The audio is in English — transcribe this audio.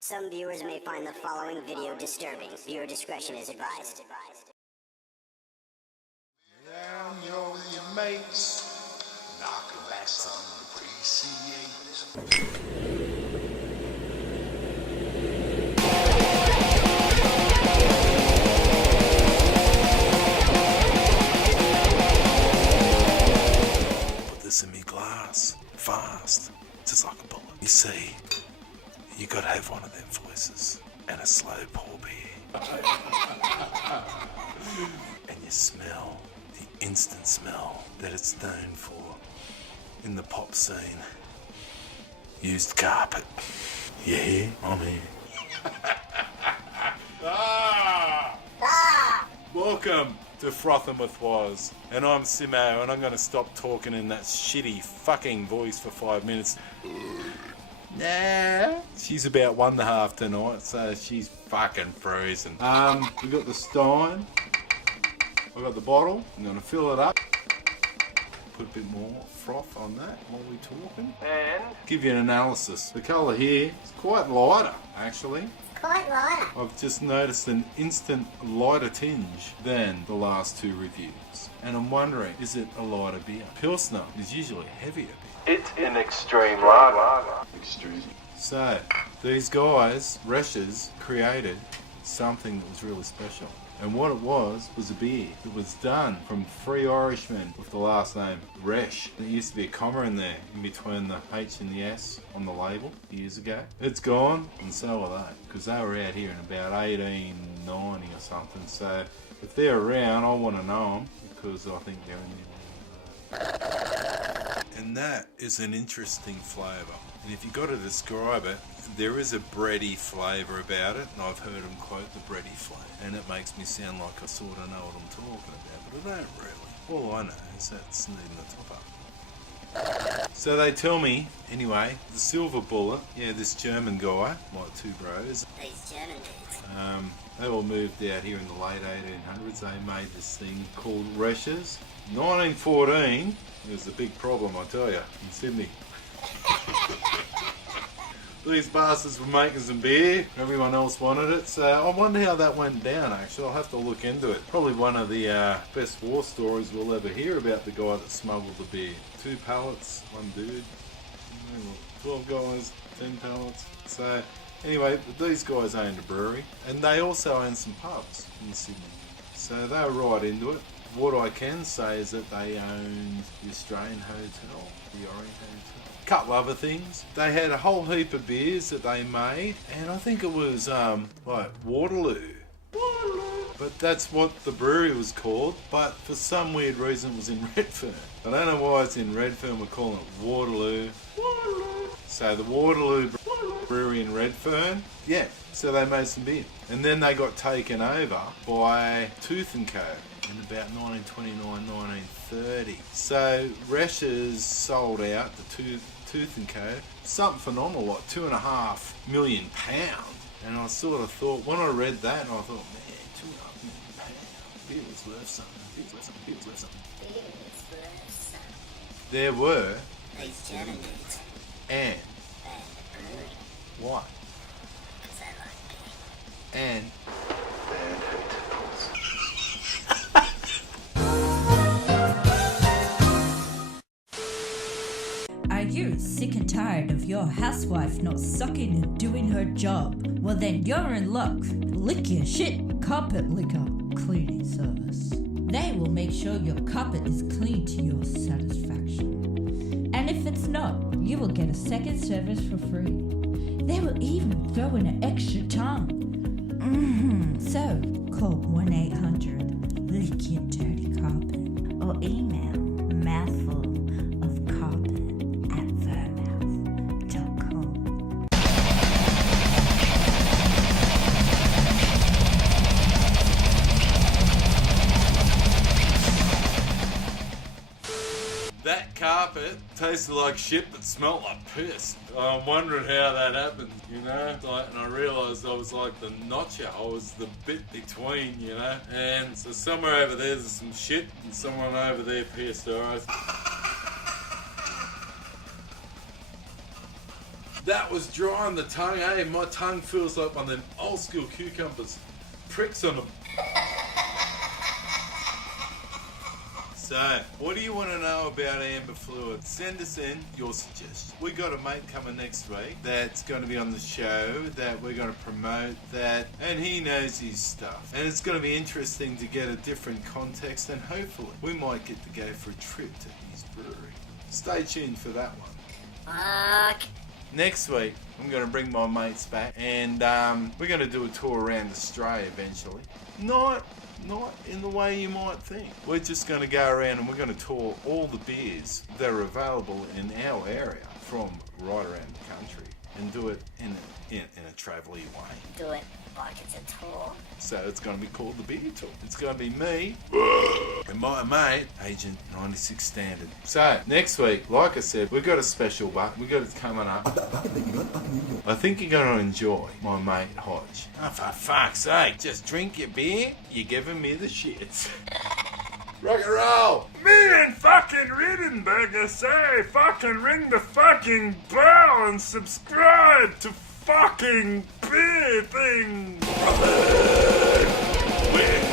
Some viewers may find the following video disturbing. Viewer discretion is advised. Down your mates, knocking back some appreciation. Put this in me glass, fast, just like a bullet. You see, you gotta have one of them voices and a slow pour beer. And you smell the instant smell that it's known for in the pop scene. Used carpet. You hear? I'm here. Welcome to Frothin with Woz. And I'm Simo, and I'm gonna stop talking in that shitty fucking voice for 5 minutes. Nah. She's about 1.5 tonight, so she's fucking freezing. We got the stein. I got the bottle. I'm gonna fill it up. Put a bit more froth on that while we're talking. And give you an analysis. The colour here is quite lighter, actually. Quite lighter. I've just noticed an instant lighter tinge than the last two reviews. And I'm wondering, is it a lighter beer? Pilsner is usually a heavier beer. It's an extreme lager. Extreme. So, these guys, Reshes, created something that was really special. And what it was a beer that was done from 3 Irishmen with the last name Resh. There used to be a comma in there, in between the H and the S on the label years ago. It's gone, and so are they, because they were out here in about 1890 or something. So if they're around, I want to know them, because I think they're in there. And that is an interesting flavour. And if you've got to describe it, there is a bready flavour about it, and I've heard them quote the bready flavour. And it makes me sound like I sort of know what I'm talking about, but I don't really. All I know is that's needing the top up. So they tell me, anyway, the Silver Bullet, yeah, this German guy, my two bros. These German dudes. They all moved out here in the late 1800s. They made this thing called Reshes. 1914, it was a big problem, I tell you, in Sydney. These bastards were making some beer, everyone else wanted it, so I wonder how that went down actually. I'll have to look into it. Probably one of the best war stories we'll ever hear about the guy that smuggled the beer. 2 pallets, 1 dude, 12 guys, 10 pallets. So anyway, these guys owned a brewery, and they also owned some pubs in Sydney. So they were right into it. What I can say is that they owned the Australian Hotel, the Orient Hotel. Couple other things. They had a whole heap of beers that they made, and I think it was like Waterloo. But that's what the brewery was called, but for some weird reason it was in Redfern. I don't know why it's in Redfern, we're calling it Waterloo. So the Waterloo Brewery in Redfern, yeah, so they made some beer. And then they got taken over by Tooth & Co. in about 1929, 1930. So Reshes sold out to Tooth & Co. something phenomenal, like £2.5 million. And I sort of thought, when I read that, and I thought, man, £2.5 million, beer was worth something, beer was worth something, beer was worth something. Beer was worth something. There were These German dudes. and And the brewery. why? Because I like beer. And Are you sick and tired of your housewife not sucking and doing her job? Well then you're in luck. Lick Your Shit Carpet Licker Cleaning Service. They will make sure your carpet is clean to your satisfaction. And if it's not, you will get a second service for free. They will even throw in an extra tongue. So call 1-800 Lick Your Dirty Carpet or email mouthfulofcarpet@vermouth.com. that carpet tasted like shit but smelled like piss. I'm wondering how that happened, you know? Like, and I realised I was like the notcher. I was the bit between, you know? And so somewhere over there's some shit and someone over there pissed, alright? That was dry on the tongue, eh? My tongue feels like one of them old school cucumbers. Pricks on them. So, what do you want to know about amber fluid? Send us in your suggestions. We got a mate coming next week that's going to be on the show, that we're going to promote that, and he knows his stuff. And it's going to be interesting to get a different context, and hopefully we might get to go for a trip to his brewery. Stay tuned for that one. Fuck. Next week, I'm going to bring my mates back, and we're going to do a tour around Australia eventually. Not in the way you might think. We're just going to go around and we're going to tour all the beers that are available in our area from right around the country, and do it in a travelly way. Do it like it's a tour. So it's going to be called the Beer Tour. It's going to be me and my mate, Agent 96 Standard. So next week, like I said, we've got a special one. We've got it coming up. I think you're going to enjoy my mate Hodge. Oh, for fuck's sake, just drink your beer. You're giving me the shits. Rock and roll! Me and fucking Rittenberger say fucking ring the fucking bell and subscribe to fucking beer thing. With